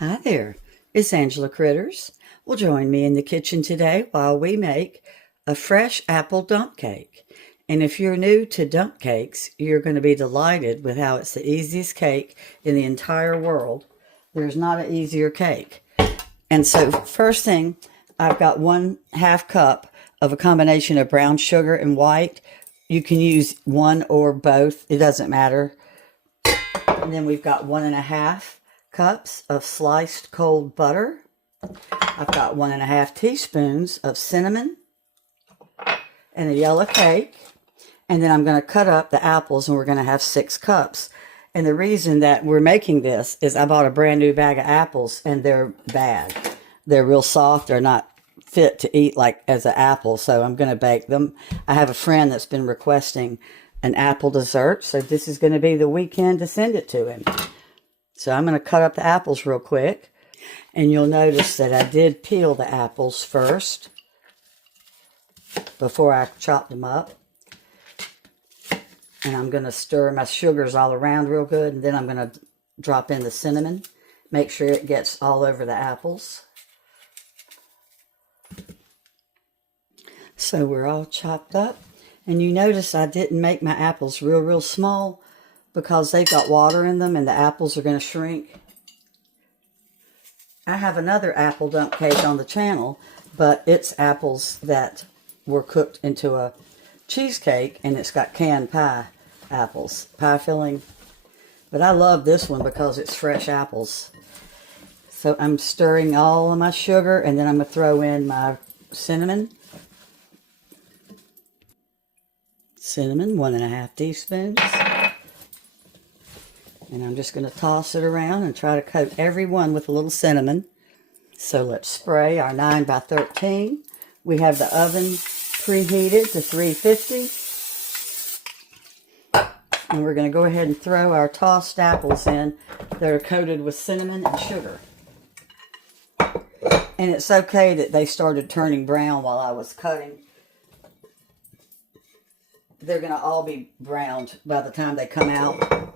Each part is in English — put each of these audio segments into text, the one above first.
Hi there, it's Angela Critters. Well, join me in the kitchen today while we make a fresh apple dump cake. And if you're new to dump cakes, you're going to be delighted with how it's the easiest cake in the entire world. There's not an easier cake. And so first thing, I've got 1/2 cup of a combination of brown sugar and white. You can use one or both, it doesn't matter. And then we've got 1½ cups of sliced cold butter. I've got 1½ teaspoons of cinnamon and a yellow cake. And then I'm going to cut up the apples, and we're going to have 6 cups. And the reason that we're making this is I bought a brand new bag of apples, and they're bad. They're real soft. They're not fit to eat like as an apple, so I'm going to bake them. I have a friend that's been requesting an apple dessert, so this is going to be the weekend to send it to him. So I'm going to cut up the apples real quick. And you'll notice that I did peel the apples first before I chopped them up. And I'm going to stir my sugars all around real good. And then I'm going to drop in the cinnamon. Make sure it gets all over the apples. So we're all chopped up. And you notice I didn't make my apples real small, because they've got water in them and the apples are going to shrink. I have another apple dump cake on the channel, but it's apples that were cooked into a cheesecake, and it's got canned pie apples, pie filling. But I love this one because it's fresh apples. So I'm stirring all of my sugar, and then I'm going to throw in my cinnamon. Cinnamon, 1½ teaspoons. And I'm just going to toss it around and try to coat every one with a little cinnamon. So let's spray our 9 by 13. We have the oven preheated to 350. And we're going to go ahead and throw our tossed apples in that are coated with cinnamon and sugar. And it's okay that they started turning brown while I was cutting. They're going to all be browned by the time they come out.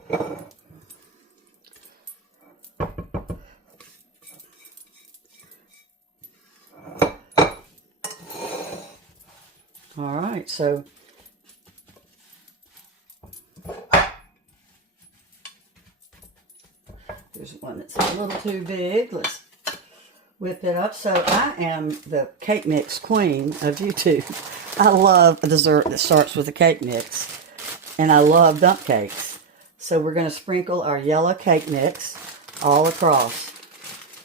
All right, so there's one that's a little too big. Let's whip it up. So I am the cake mix queen of YouTube. I love a dessert that starts with a cake mix, and I love dump cakes. So we're going to sprinkle our yellow cake mix all across,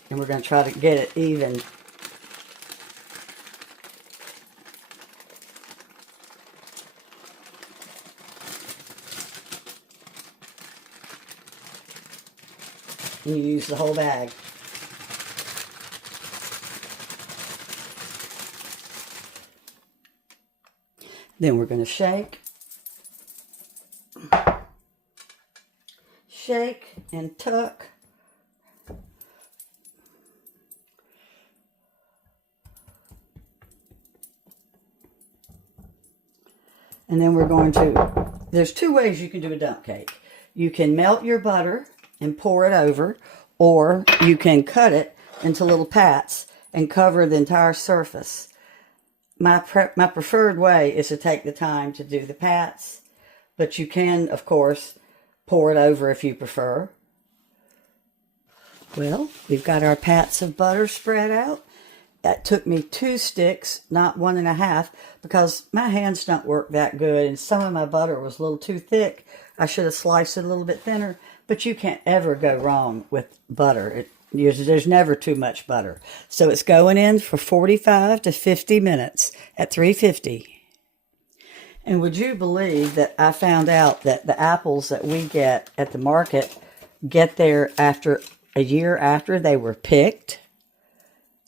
and we're going to try to get it even. And you use the whole bag. Then we're going to shake. Shake and tuck. And then we're going to, there's 2 ways you can do a dump cake. You can melt your butter and pour it over, or you can cut it into little pats and cover the entire surface. My preferred way is to take the time to do the pats, but you can, of course, pour it over if you prefer. Well, we've got our pats of butter spread out. That took me 2 sticks, not 1½, because my hands don't work that good, and some of my butter was a little too thick. I should have sliced it a little bit thinner, but you can't ever go wrong with butter. There's never too much butter. So it's going in for 45 to 50 minutes at 350. And would you believe that I found out that the apples that we get at the market get there after a year after they were picked?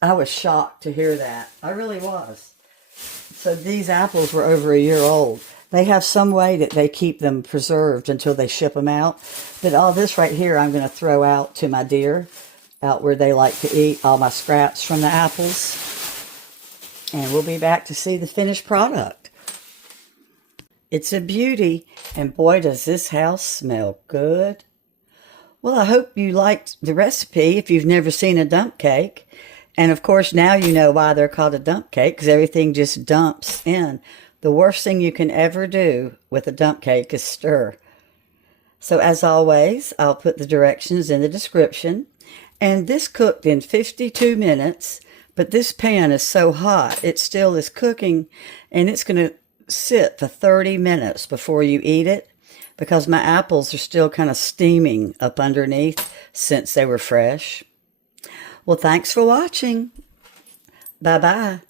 I was shocked to hear that. I really was. So these apples were over a year old. They have some way that they keep them preserved until they ship them out. But all this right here I'm going to throw out to my deer, out where they like to eat all my scraps from the apples. And we'll be back to see the finished product. It's a beauty, and boy does this house smell good. Well, I hope you liked the recipe if you've never seen a dump cake. And of course, now you know why they're called a dump cake, because everything just dumps in. The worst thing you can ever do with a dump cake is stir. So as always, I'll put the directions in the description. And this cooked in 52 minutes, but this pan is so hot, it still is cooking, and it's going to sit for 30 minutes before you eat it, because my apples are still kind of steaming up underneath since they were fresh. Well, thanks for watching. Bye-bye.